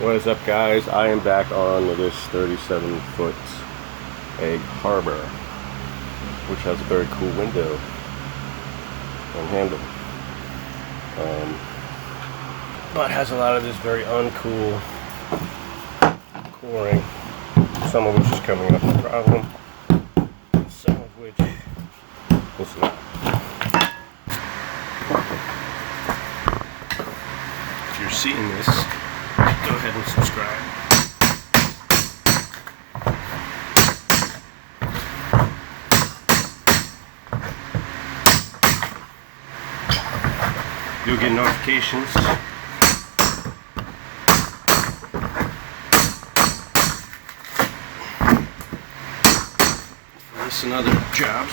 What is up, guys? I am back on this 37-foot egg harbor, which has a very cool window and handle, but has a lot of this very uncool coring, some of which is coming up no problem, some of which is not. If you're seeing this, go ahead and subscribe. You'll get notifications for this and other jobs.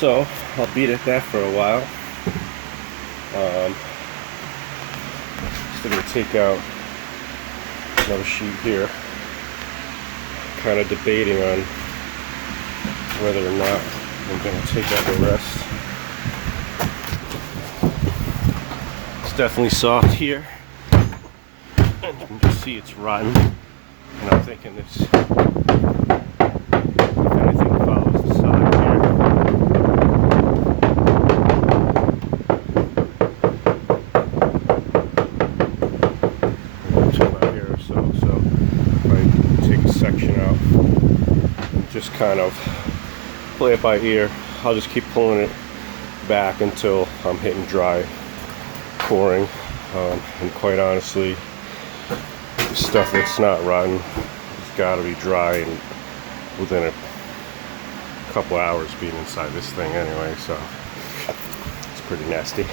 So I'll beat at that for a while. Still gonna take out another sheet here. Kind of debating on whether or not I'm gonna take out the rest. It's definitely soft here, and you can just see it's rotten. And I'm thinking this, if anything, follows the side here. Section out and just kind of play it by ear. I'll just keep pulling it back until I'm hitting dry coring, and quite honestly, the stuff that's not rotten has got to be dry and within a couple hours being inside this thing anyway, so it's pretty nasty.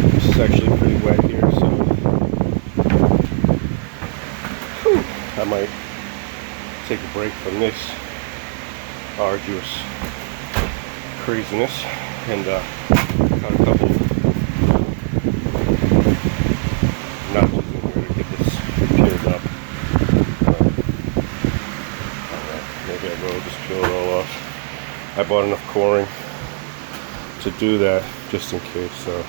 This is actually pretty wet here, so I might take a break from this arduous craziness and cut a couple notches in here to get this peeled up. Maybe I bought enough coring to do that just in case. So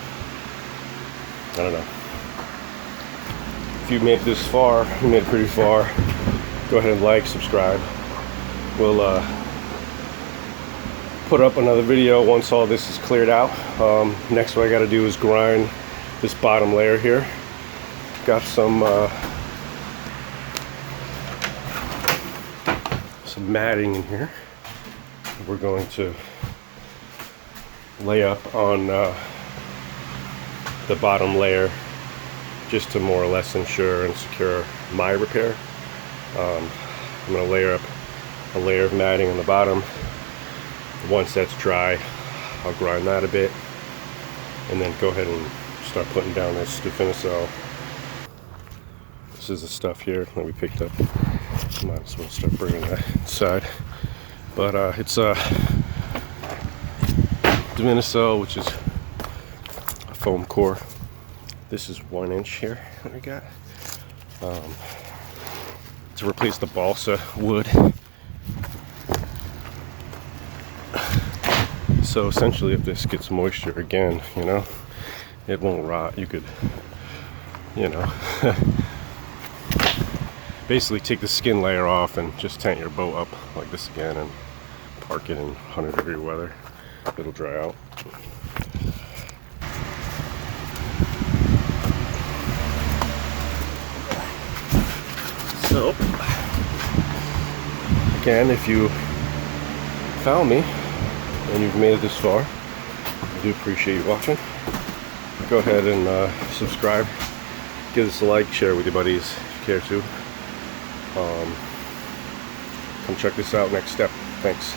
I don't know. If you made it this far, you made it pretty far, go ahead and like, subscribe. We'll put up another video once all this is cleared out. Next, what I got to do is grind this bottom layer here. Got some matting in here. We're going to lay up on the bottom layer just to more or less ensure and secure my repair. I'm going to layer up a layer of matting on the bottom. Once that's dry, I'll grind that a bit and then go ahead and start putting down this Finicel. This is the stuff here that we picked up. Might as well start bringing that inside. But it's a Finicel, which is a foam core. This is 1 inch here that we got to replace the balsa wood. So essentially, if this gets moisture again, you know, it won't rot. You could, you know, basically take the skin layer off and just tent your boat up like this again and park it in 100-degree weather. It'll dry out. So, again, if you found me and you've made it this far, I do appreciate you watching. Go ahead and subscribe, give us a like, share with your buddies if you care to. Come check this out. Next step. Thanks.